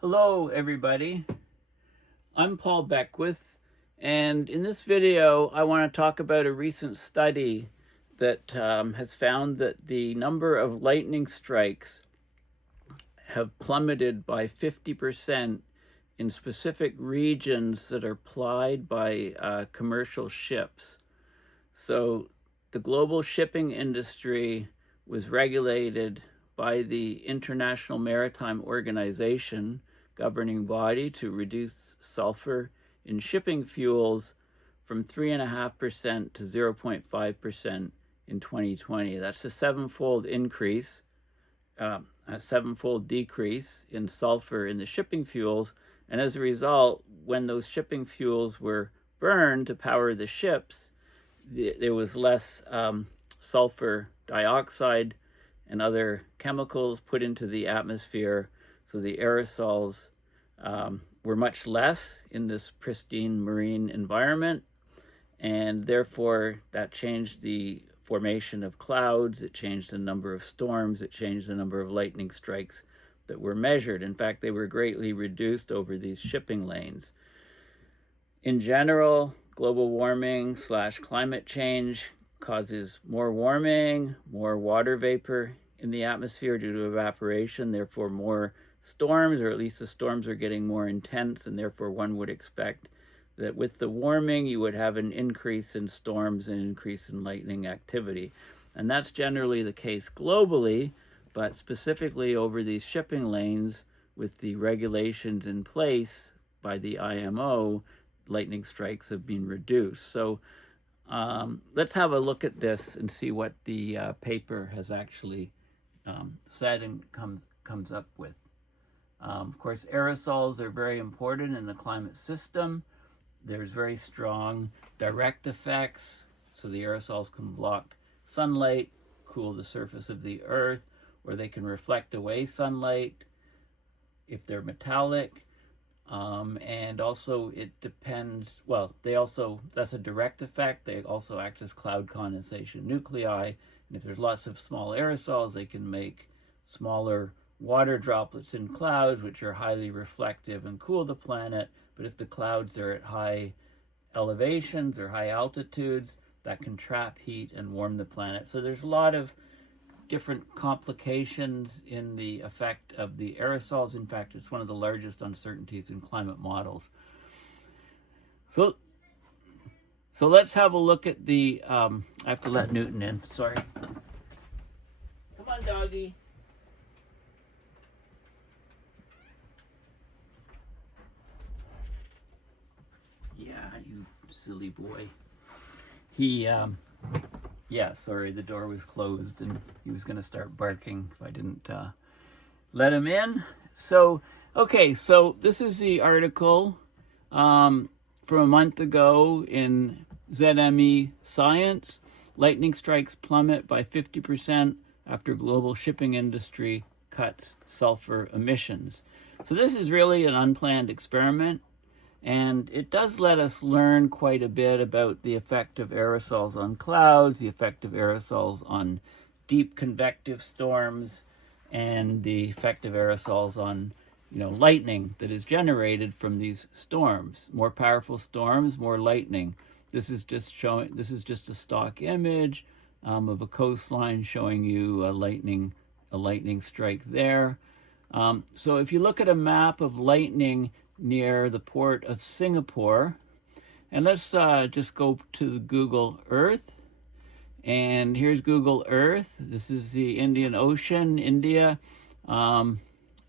Hello everybody, I'm Paul Beckwith, and in this video I want to talk about a recent study that has found that the number of lightning strikes have plummeted by 50% in specific regions that are plied by commercial ships. So the global shipping industry was regulated by the International Maritime Organization, governing body to reduce sulfur in shipping fuels from 3.5% to 0.5% in 2020. That's a sevenfold increase, a sevenfold decrease in sulfur in the shipping fuels. And as a result, when those shipping fuels were burned to power the ships, there was less sulfur dioxide and other chemicals put into the atmosphere. So the aerosols were much less in this pristine marine environment, and therefore that changed the formation of clouds, it changed the number of storms, it changed the number of lightning strikes that were measured. In fact, they were greatly reduced over these shipping lanes. In general, global warming / climate change causes more warming, more water vapor in the atmosphere due to evaporation, therefore more storms, or at least the storms are getting more intense, and therefore one would expect that with the warming you would have an increase in storms and increase in lightning activity. And that's generally the case globally, but specifically over these shipping lanes with the regulations in place by the IMO, lightning strikes have been reduced. So let's have a look at this and see what the paper has actually said and comes up with. Of course, aerosols are very important in the climate system. There's very strong direct effects. So the aerosols can block sunlight, cool the surface of the earth, or they can reflect away sunlight if they're metallic. And also it depends, well, that's a direct effect. They also act as cloud condensation nuclei. And if there's lots of small aerosols, they can make smaller water droplets in clouds, which are highly reflective and cool the planet. But if the clouds are at high elevations or high altitudes, that can trap heat and warm the planet. So there's a lot of different complications in the effect of the aerosols. In fact, it's one of the largest uncertainties in climate models. So let's have a look at the, I have to let Newton in, sorry. Come on, doggy. Yeah, you silly boy. Yeah, sorry, the door was closed and he was going to start barking if I didn't let him in. So, okay, so this is the article from a month ago in ZME Science. Lightning strikes plummet by 50% after global shipping industry cuts sulfur emissions. So this is really an unplanned experiment. And it does let us learn quite a bit about the effect of aerosols on clouds, the effect of aerosols on deep convective storms, and the effect of aerosols on, lightning that is generated from these storms. More powerful storms, more lightning. This is just a stock image of a coastline showing you a lightning strike there. So if you look at a map of lightning near the port of Singapore, and let's just go to Google Earth, and here's Google Earth. This is the Indian Ocean, India, and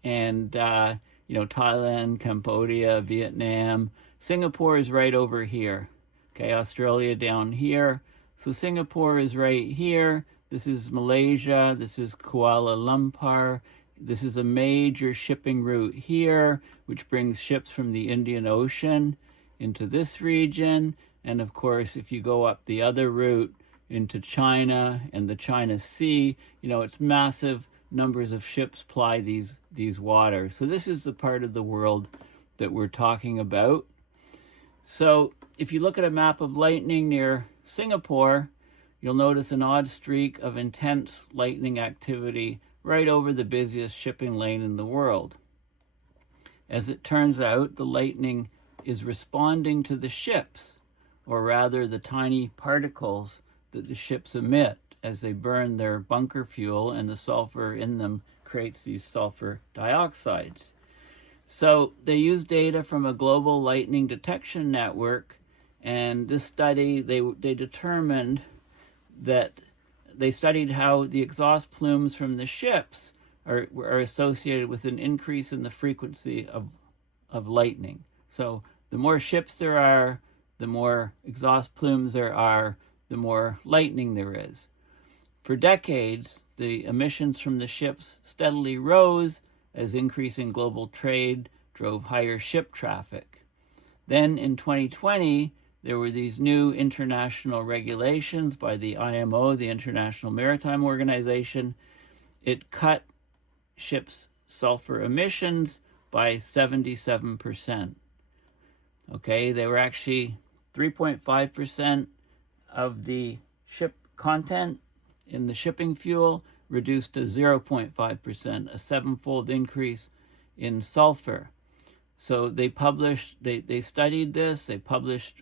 Thailand, Cambodia, Vietnam. Singapore is right over here. Okay, Australia down here. So Singapore is right here. This is Malaysia. This is Kuala Lumpur. This is a major shipping route here, which brings ships from the Indian Ocean into this region. And of course, if you go up the other route into China and the China Sea, it's massive numbers of ships ply these waters. So this is the part of the world that we're talking about. So if you look at a map of lightning near Singapore, you'll notice an odd streak of intense lightning activity right over the busiest shipping lane in the world. As it turns out, the lightning is responding to the ships, or rather the tiny particles that the ships emit as they burn their bunker fuel, and the sulfur in them creates these sulfur dioxides. So they use data from a global lightning detection network, and this study, they determined that they studied how the exhaust plumes from the ships are associated with an increase in the frequency of lightning. So the more ships there are, the more exhaust plumes there are, the more lightning there is. For decades, the emissions from the ships steadily rose as increasing global trade drove higher ship traffic. Then in 2020, there were these new international regulations by the IMO, the International Maritime Organization. It cut ships' sulfur emissions by 77%. Okay, they were actually 3.5% of the ship content in the shipping fuel reduced to 0.5%, a sevenfold increase in sulfur. So they published, they studied this, they published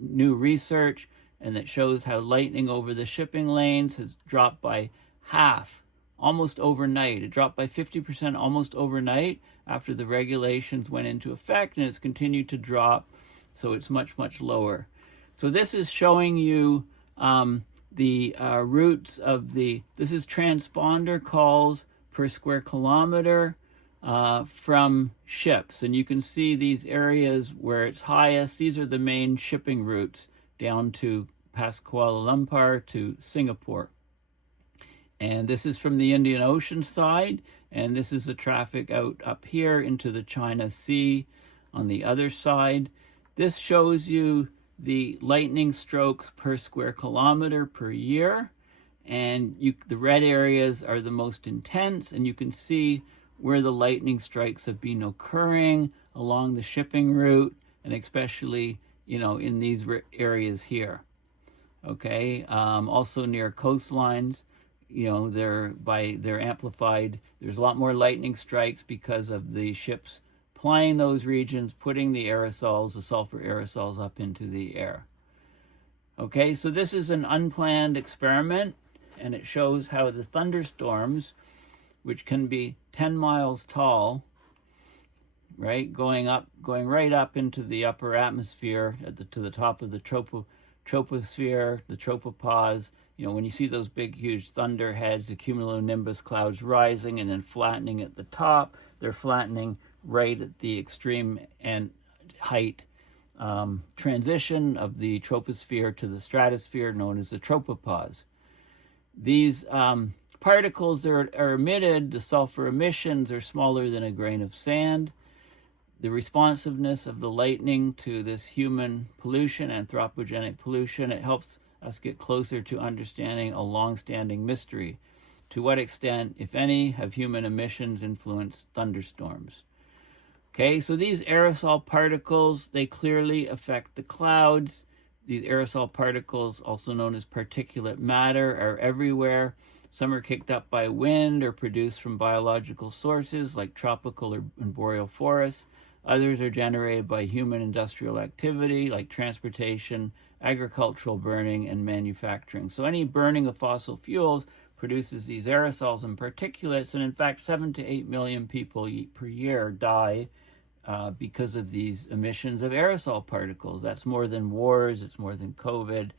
new research, and it shows how lightning over the shipping lanes has dropped by half, almost overnight. It dropped by 50% almost overnight after the regulations went into effect, and it's continued to drop, so it's much, much lower. So this is showing you the routes of this is transponder calls per square kilometer from ships. And you can see these areas where it's highest. These are the main shipping routes down to past Kuala Lumpur to Singapore. And this is from the Indian Ocean side, and this is the traffic out up here into the China Sea on the other side. This shows you the lightning strokes per square kilometer per year, and the red areas are the most intense, and you can see where the lightning strikes have been occurring along the shipping route, and especially, in these areas here. Okay, also near coastlines, they're amplified. There's a lot more lightning strikes because of the ships plying those regions, putting the aerosols, the sulfur aerosols, up into the air. Okay, so this is an unplanned experiment, and it shows how the thunderstorms, which can be 10 miles tall, right, going right up into the upper atmosphere to the top of the troposphere, the tropopause. When you see those big, huge thunder heads, the cumulo-nimbus clouds rising and then flattening at the top, they're flattening right at the extreme and height transition of the troposphere to the stratosphere, known as the tropopause. These particles that are emitted, the sulfur emissions, are smaller than a grain of sand. The responsiveness of the lightning to this human pollution, anthropogenic pollution, it helps us get closer to understanding a long-standing mystery. To what extent, if any, have human emissions influenced thunderstorms? Okay, so these aerosol particles, they clearly affect the clouds. These aerosol particles, also known as particulate matter, are everywhere. Some are kicked up by wind or produced from biological sources like tropical and boreal forests. Others are generated by human industrial activity like transportation, agricultural burning, and manufacturing. So any burning of fossil fuels produces these aerosols and particulates, and in fact 7 to 8 million people per year die because of these emissions of aerosol particles. That's more than wars, it's more than COVID,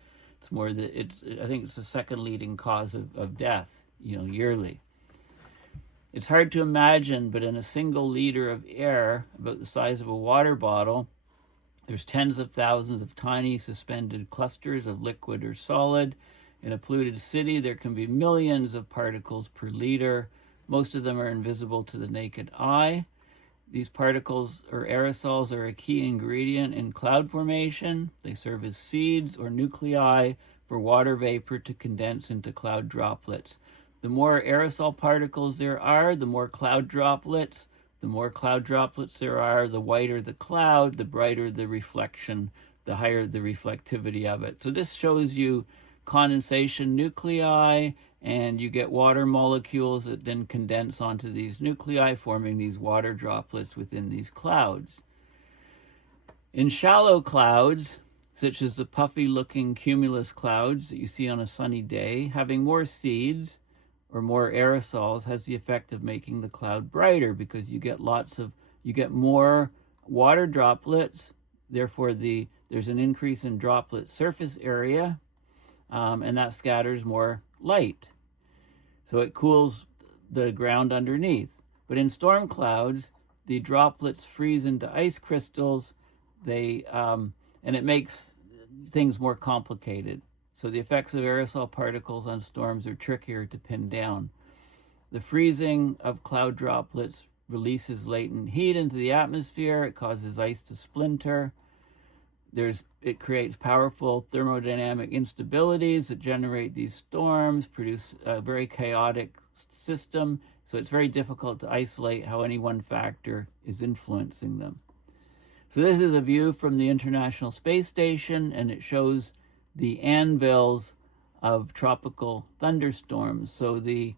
I think it's the second leading cause of death, yearly. It's hard to imagine, but in a single liter of air, about the size of a water bottle, there's tens of thousands of tiny suspended clusters of liquid or solid. In a polluted city, there can be millions of particles per liter. Most of them are invisible to the naked eye. These particles or aerosols are a key ingredient in cloud formation. They serve as seeds or nuclei for water vapor to condense into cloud droplets. The more aerosol particles there are, the more cloud droplets. The more cloud droplets there are, the whiter the cloud, the brighter the reflection, the higher the reflectivity of it. So this shows you condensation nuclei and you get water molecules that then condense onto these nuclei, forming these water droplets within these clouds. In shallow clouds, such as the puffy-looking cumulus clouds that you see on a sunny day, having more seeds or more aerosols has the effect of making the cloud brighter, because you get more water droplets. Therefore, there's an increase in droplet surface area, and that scatters more light. So it cools the ground underneath. But in storm clouds, the droplets freeze into ice crystals. And it makes things more complicated. So the effects of aerosol particles on storms are trickier to pin down. The freezing of cloud droplets releases latent heat into the atmosphere. It causes ice to splinter. It creates powerful thermodynamic instabilities that generate these storms, produce a very chaotic system. So it's very difficult to isolate how any one factor is influencing them. So this is a view from the International Space Station, and it shows the anvils of tropical thunderstorms. So the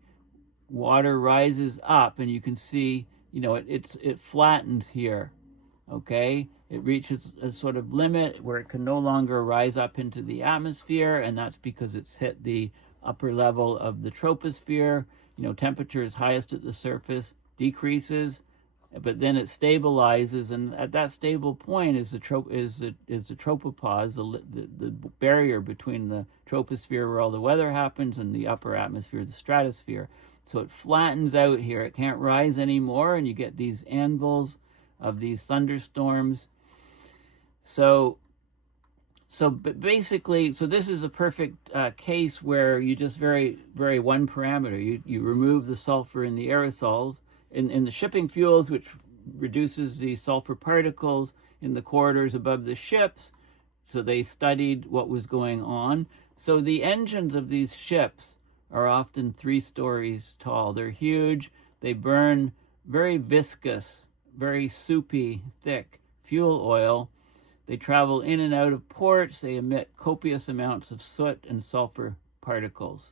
water rises up, and you can see, it flattens here, okay? It reaches a sort of limit where it can no longer rise up into the atmosphere, and that's because it's hit the upper level of the troposphere. Temperature is highest at the surface, decreases, but then it stabilizes, and at that stable point is the tropopause, the barrier between the troposphere where all the weather happens and the upper atmosphere, the stratosphere. So it flattens out here. It can't rise anymore, and you get these anvils of these thunderstorms. So basically, this is a perfect case where you just vary one parameter. You remove the sulfur in the aerosols, in the shipping fuels, which reduces the sulfur particles in the corridors above the ships. So they studied what was going on. So the engines of these ships are often 3 stories tall. They're huge. They burn very viscous, very soupy, thick fuel oil. They travel in and out of ports. They emit copious amounts of soot and sulfur particles.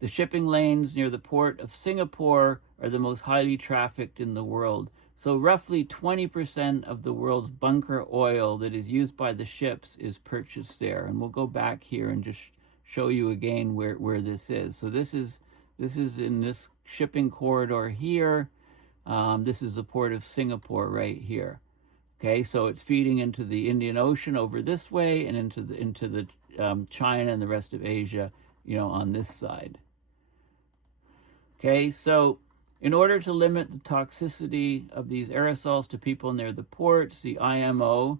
The shipping lanes near the port of Singapore are the most highly trafficked in the world. So roughly 20% of the world's bunker oil that is used by the ships is purchased there. And we'll go back here and just show you again where this is. So this is in this shipping corridor here. This is the port of Singapore right here. Okay, so it's feeding into the Indian Ocean over this way, and into the China and the rest of Asia, on this side. Okay, so in order to limit the toxicity of these aerosols to people near the ports, the IMO,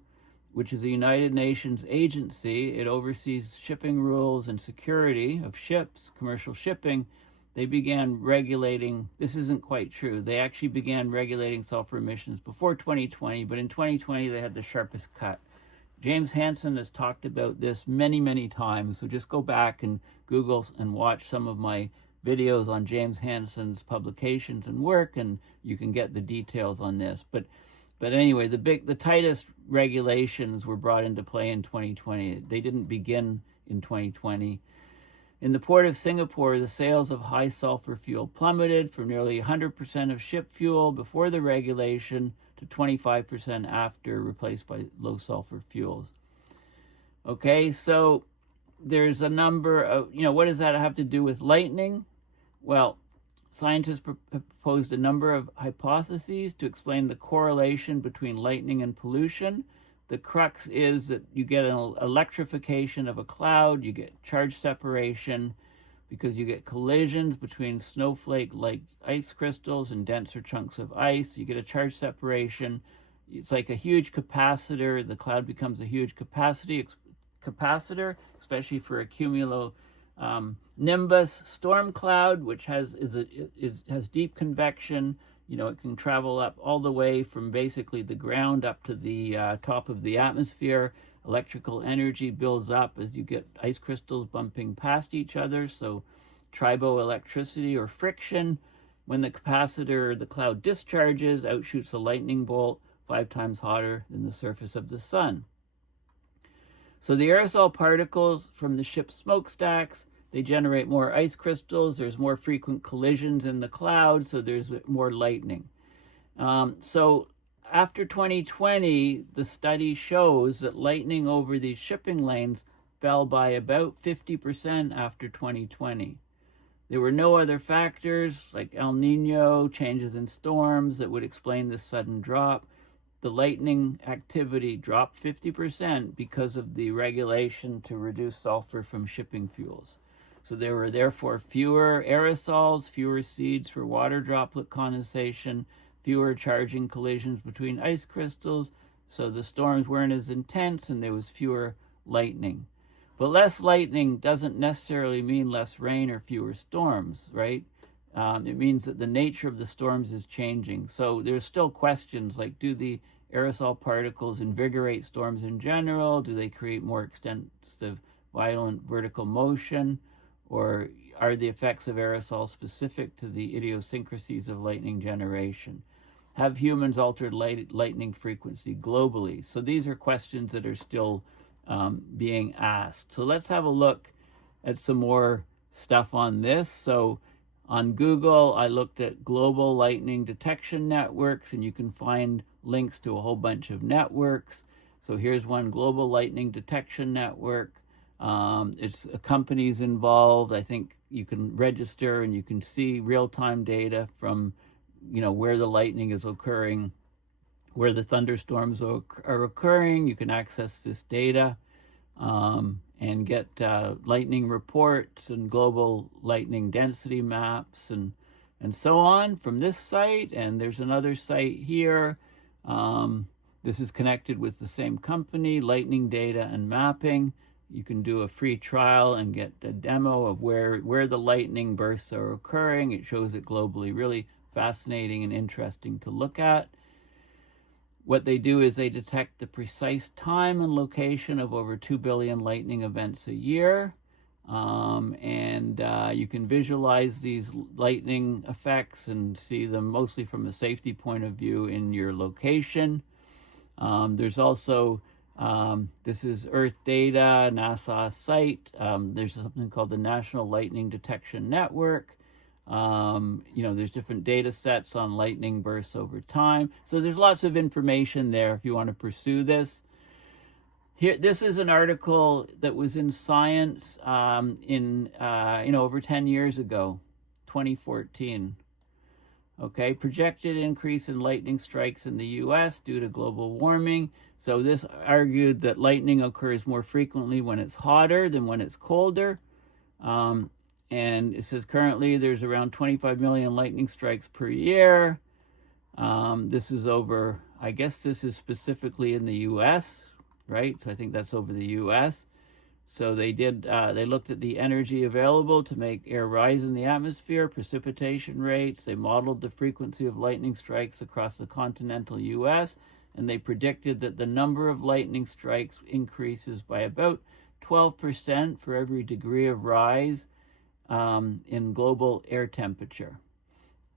which is a United Nations agency, it oversees shipping rules and security of ships, commercial shipping. They began regulating, this isn't quite true, they actually began regulating sulfur emissions before 2020, but in 2020 they had the sharpest cut. James Hansen has talked about this many, many times, so just go back and Google and watch some of my videos on James Hansen's publications and work, and you can get the details on this. But anyway, the tightest regulations were brought into play in 2020. They didn't begin in 2020. In the port of Singapore, the sales of high sulfur fuel plummeted from nearly 100% of ship fuel before the regulation to 25% after, replaced by low sulfur fuels. Okay, so there's a number of, what does that have to do with lightning? Well, scientists have proposed a number of hypotheses to explain the correlation between lightning and pollution. The crux is that you get an electrification of a cloud, you get charge separation because you get collisions between snowflake-like ice crystals and denser chunks of ice. You get a charge separation. It's like a huge capacitor. The cloud becomes a huge capacitor, especially for a cumulo-nimbus storm cloud, which has deep convection. It can travel up all the way from basically the ground up to the top of the atmosphere. Electrical energy builds up as you get ice crystals bumping past each other. So triboelectricity or friction. When the capacitor or the cloud discharges, out shoots a lightning bolt 5 times hotter than the surface of the sun. So the aerosol particles from the ship's smokestacks, they generate more ice crystals. There's more frequent collisions in the clouds, so there's more lightning. So after 2020, the study shows that lightning over these shipping lanes fell by about 50% after 2020. There were no other factors like El Nino, changes in storms that would explain this sudden drop. The lightning activity dropped 50% because of the regulation to reduce sulfur from shipping fuels. So there were therefore fewer aerosols, fewer seeds for water droplet condensation, fewer charging collisions between ice crystals, so the storms weren't as intense and there was fewer lightning. But less lightning doesn't necessarily mean less rain or fewer storms, right? It means that the nature of the storms is changing. So there's still questions like, do the aerosol particles invigorate storms in general? Do they create more extensive violent vertical motion? Or are the effects of aerosols specific to the idiosyncrasies of lightning generation? Have humans altered lightning frequency globally? So these are questions that are still being asked. So let's have a look at some more stuff on this. So on Google, I looked at global lightning detection networks, and you can find links to a whole bunch of networks. So here's one global lightning detection network. It's companies involved. I think you can register and you can see real-time data from, where the lightning is occurring, where the thunderstorms are occurring. You can access this data and get lightning reports and global lightning density maps and so on from this site. And there's another site here. This is connected with the same company, Lightning Data and Mapping. You can do a free trial and get a demo of where the lightning bursts are occurring. It shows it globally. Really fascinating and interesting to look at. What they do is they detect the precise time and location of over 2 billion lightning events a year. You can visualize these lightning effects and see them mostly from a safety point of view in your location. There's also, this is Earth data, NASA site. There's something called the National Lightning Detection Network. There's different data sets on lightning bursts over time. So there's lots of information there if you want to pursue this. Here, this is an article that was in Science over 10 years ago, 2014. Okay, projected increase in lightning strikes in the U.S. due to global warming. So this argued that lightning occurs more frequently when it's hotter than when it's colder. And it says currently there's around 25 million lightning strikes per year. This is over, I guess this is specifically in the U.S., right? So I think that's over the U.S. So they looked at the energy available to make air rise in the atmosphere, precipitation rates. They modeled the frequency of lightning strikes across the continental U.S., and they predicted that the number of lightning strikes increases by about 12% for every degree of rise in global air temperature.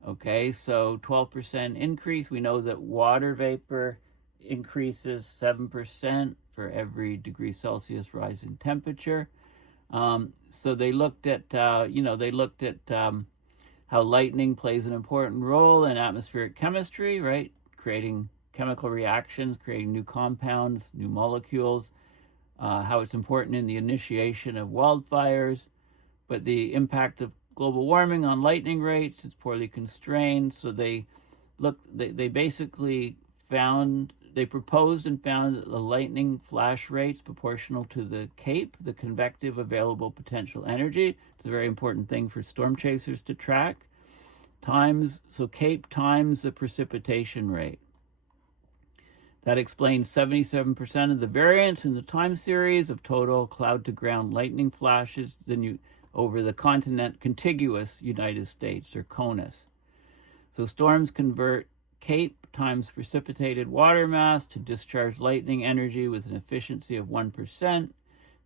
Okay, so 12% increase. We know that water vapor increases 7% for every degree Celsius rise in temperature. So they looked at, how lightning plays an important role in atmospheric chemistry, right? Creating chemical reactions, creating new compounds, new molecules, how it's important in the initiation of wildfires. But the impact of global warming on lightning rates is poorly constrained. So they basically proposed and found that the lightning flash rates proportional to the CAPE, the convective available potential energy. It's a very important thing for storm chasers to track. So CAPE times the precipitation rate. That explains 77% of the variance in the time series of total cloud-to-ground lightning flashes over the contiguous United States, or CONUS. So storms convert CAPE times precipitated water mass to discharge lightning energy with an efficiency of 1%.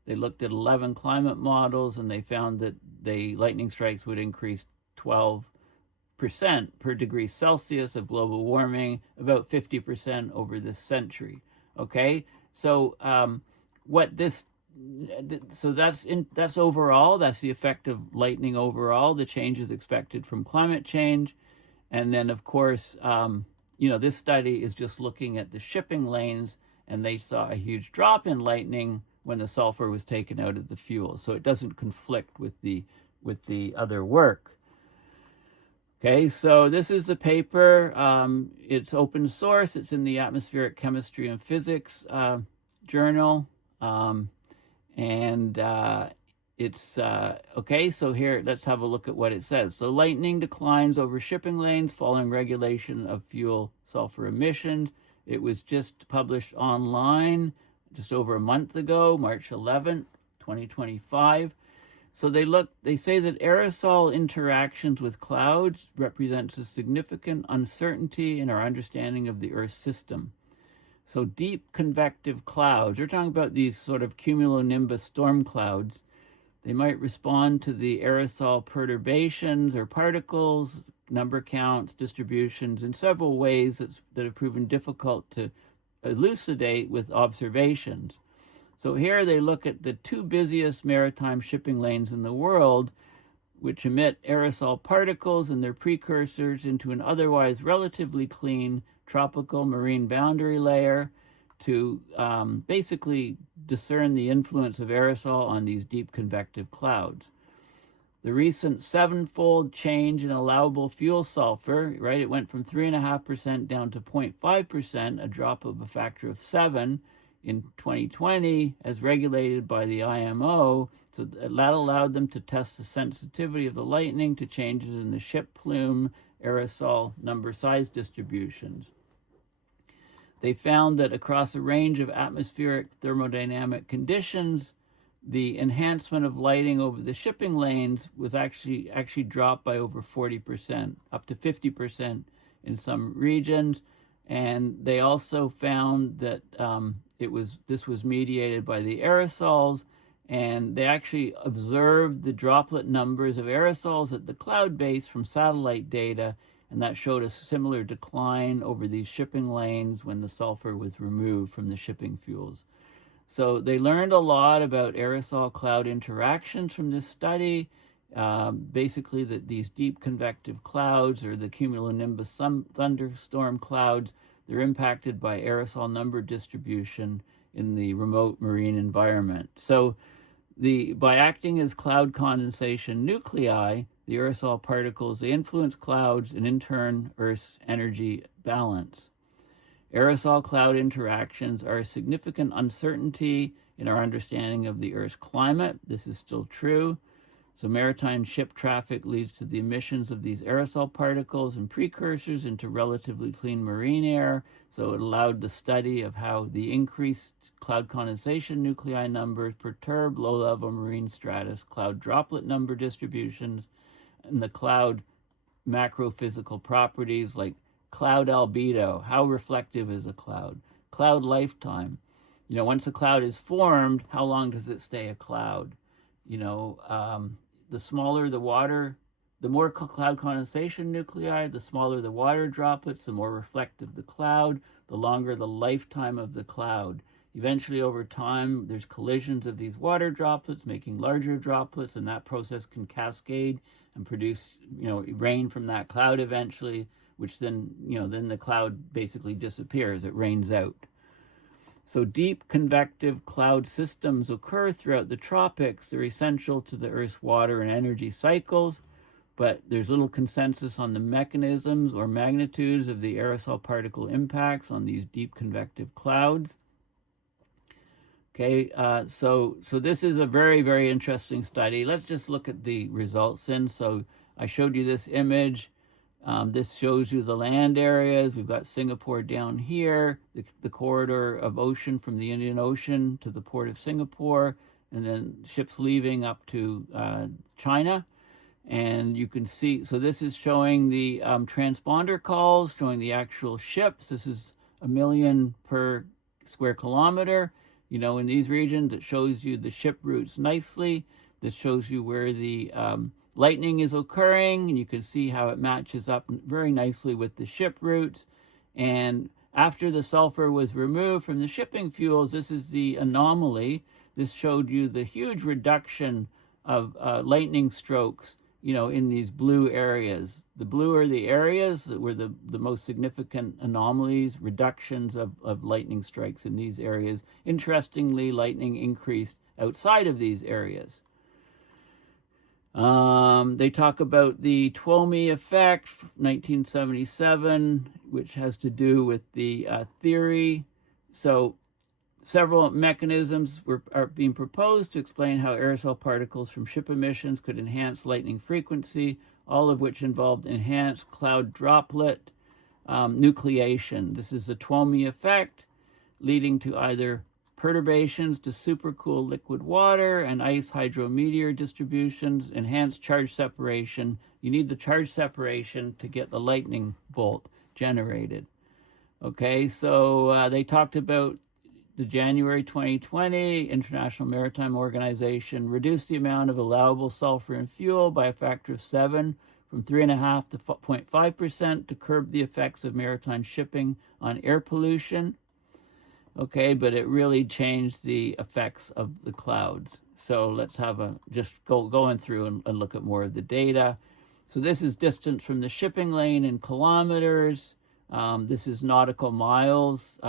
They looked at 11 climate models, and they found that the lightning strikes would increase 12% per degree Celsius of global warming, about 50% over this century. Okay, so what this so that's overall. That's the effect of lightning overall. The changes expected from climate change, and then of course, this study is just looking at the shipping lanes, and they saw a huge drop in lightning when the sulfur was taken out of the fuel. So it doesn't conflict with the other work. Okay, so this is a paper. It's open source. It's in the Atmospheric Chemistry and Physics journal. It's okay, so here, let's have a look at what it says. So lightning declines over shipping lanes following regulation of fuel sulfur emissions. It was just published online just over a month ago, March 11th, 2025. So they say that aerosol interactions with clouds represents a significant uncertainty in our understanding of the Earth's system. So deep convective clouds, we're talking about these sort of cumulo-nimbus storm clouds. They might respond to the aerosol perturbations or particles, number counts, distributions in several ways that have proven difficult to elucidate with observations. So here they look at the two busiest maritime shipping lanes in the world, which emit aerosol particles and their precursors into an otherwise relatively clean tropical marine boundary layer to basically discern the influence of aerosol on these deep convective clouds. The recent 7-fold change in allowable fuel sulfur, right, it went from 3.5% down to 0.5%, a drop of a factor of 7 in 2020, as regulated by the IMO. So that allowed them to test the sensitivity of the lightning to changes in the ship plume aerosol number size distributions. They found that across a range of atmospheric thermodynamic conditions, the enhancement of lighting over the shipping lanes was actually dropped by over 40%, up to 50% in some regions. And they also found that this was mediated by the aerosols, and they actually observed the droplet numbers of aerosols at the cloud base from satellite data, and that showed a similar decline over these shipping lanes when the sulfur was removed from the shipping fuels. So they learned a lot about aerosol-cloud interactions from this study. Basically, that these deep convective clouds, or the cumulo-nimbus thunderstorm clouds, they're impacted by aerosol number distribution in the remote marine environment. So by acting as cloud condensation nuclei, the aerosol particles, they influence clouds and in turn Earth's energy balance. Aerosol cloud interactions are a significant uncertainty in our understanding of the Earth's climate. This is still true. So maritime ship traffic leads to the emissions of these aerosol particles and precursors into relatively clean marine air. So it allowed the study of how the increased cloud condensation nuclei numbers perturb low-level marine stratus cloud droplet number distributions and the cloud macrophysical properties like cloud albedo, how reflective is a cloud, cloud lifetime. Once a cloud is formed, how long does it stay a cloud? The smaller the water, the more cloud condensation nuclei, the smaller the water droplets, the more reflective the cloud, the longer the lifetime of the cloud. Eventually, over time, there's collisions of these water droplets, making larger droplets, and that process can cascade and produce, rain from that cloud eventually, which then the cloud basically disappears. It rains out. So deep convective cloud systems occur throughout the tropics. They're essential to the Earth's water and energy cycles, but there's little consensus on the mechanisms or magnitudes of the aerosol particle impacts on these deep convective clouds. Okay, so this is a very, very interesting study. Let's just look at the results then. So I showed you this image. This shows you the land areas. We've got Singapore down here, the corridor of ocean from the Indian Ocean to the port of Singapore, and then ships leaving up to China. And you can see, so this is showing the transponder calls, showing the actual ships. This is 1 million per square kilometer. In these regions, it shows you the ship routes nicely. This shows you where the lightning is occurring, and you can see how it matches up very nicely with the ship routes. And after the sulfur was removed from the shipping fuels, this is the anomaly. this showed you the huge reduction of lightning strokes, in these blue areas. The blue are the areas that were the most significant anomalies, reductions of lightning strikes in these areas. Interestingly, lightning increased outside of these areas. They talk about the Twomey effect, 1977, which has to do with the theory. So several mechanisms are being proposed to explain how aerosol particles from ship emissions could enhance lightning frequency, all of which involved enhanced cloud droplet nucleation. This is the Twomey effect, leading to either perturbations to supercool liquid water and ice hydrometeor distributions, enhanced charge separation. You need the charge separation to get the lightning bolt generated. Okay, so they talked about the January 2020 International Maritime Organization reduced the amount of allowable sulfur in fuel by a factor of 7, from 3.5 to 0.5%, to curb the effects of maritime shipping on air pollution. Okay, but it really changed the effects of the clouds. So let's have just going through and look at more of the data. So this is distance from the shipping lane in kilometers. This is nautical miles.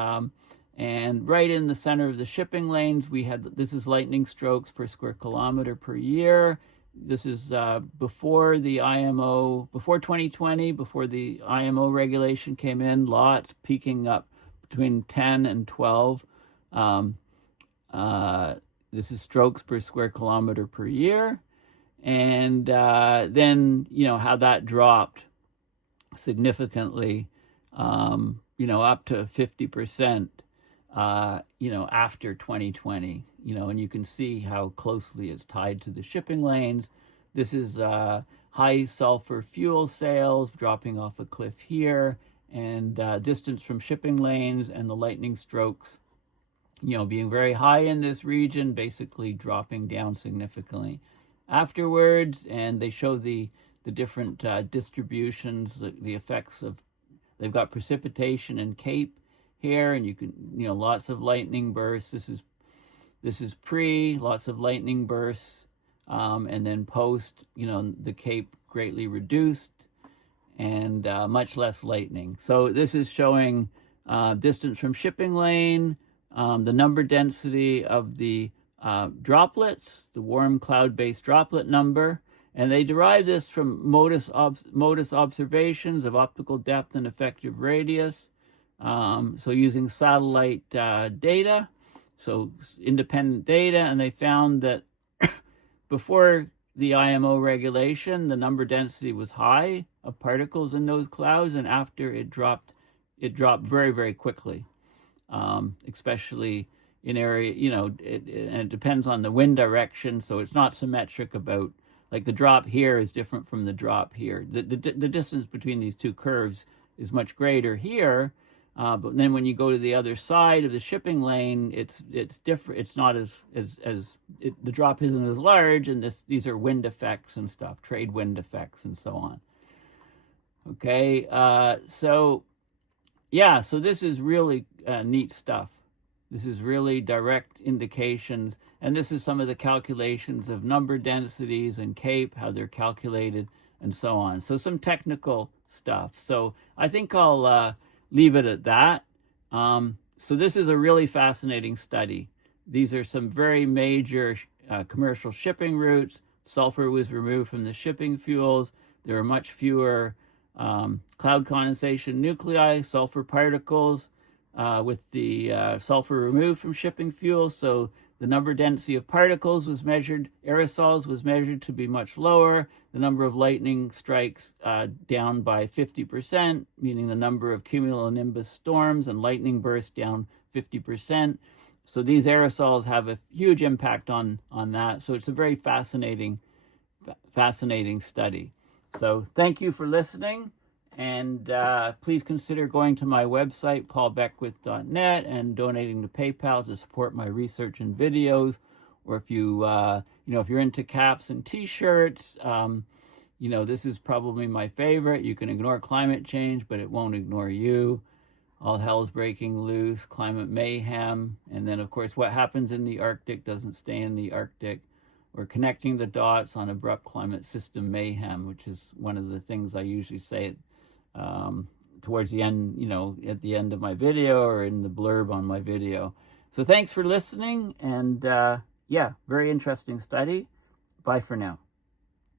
And right in the center of the shipping lanes, this is lightning strokes per square kilometer per year. This is before the IMO, before 2020, before the IMO regulation came in, lots peaking up between 10 and 12. This is strokes per square kilometer per year. And then, how that dropped significantly, up to 50%, after 2020, and you can see how closely it's tied to the shipping lanes. This is high sulfur fuel sales dropping off a cliff here, and distance from shipping lanes and the lightning strokes, being very high in this region, basically dropping down significantly afterwards. And they show the different distributions, the effects of, they've got precipitation and Cape here, and you can, lots of lightning bursts. This is pre, lots of lightning bursts, and then post, the Cape greatly reduced, and much less lightning. So this is showing distance from shipping lane, the number density of the droplets, the warm cloud-based droplet number, and they derive this from MODIS observations of optical depth and effective radius. So using satellite data, so independent data, and they found that before the IMO regulation, the number density was high of particles in those clouds, and after it dropped very, very quickly, especially in area, and it depends on the wind direction, so it's not symmetric about, like the drop here is different from the drop here. The distance between these two curves is much greater here, but then when you go to the other side of the shipping lane, it's different. It's not the drop isn't as large, and these are wind effects and stuff, trade wind effects and so on. Okay, so this is really neat stuff. This is really direct indications, and this is some of the calculations of number densities and Cape, how they're calculated, and so on. So some technical stuff. So I think I'll leave it at that. So this is a really fascinating study. These are some very major commercial shipping routes. Sulfur was removed from the shipping fuels. There are much fewer cloud condensation nuclei, sulfur particles, with the sulfur removed from shipping fuel. So the number density of particles was measured, aerosols was measured to be much lower. The number of lightning strikes down by 50%, meaning the number of cumulo-nimbus storms and lightning bursts down 50%. So these aerosols have a huge impact on that. So it's a very fascinating study. So thank you for listening. And please consider going to my website, paulbeckwith.net, and donating to PayPal to support my research and videos. Or if you, if you're into caps and T-shirts, this is probably my favorite. You can ignore climate change, but it won't ignore you. all hell's breaking loose, climate mayhem, and then of course what happens in the Arctic doesn't stay in the Arctic. We're connecting the dots on abrupt climate system mayhem, which is one of the things I usually say towards the end, you know, at the end of my video or in the blurb on my video. So thanks for listening, and yeah, very interesting study. Bye for now.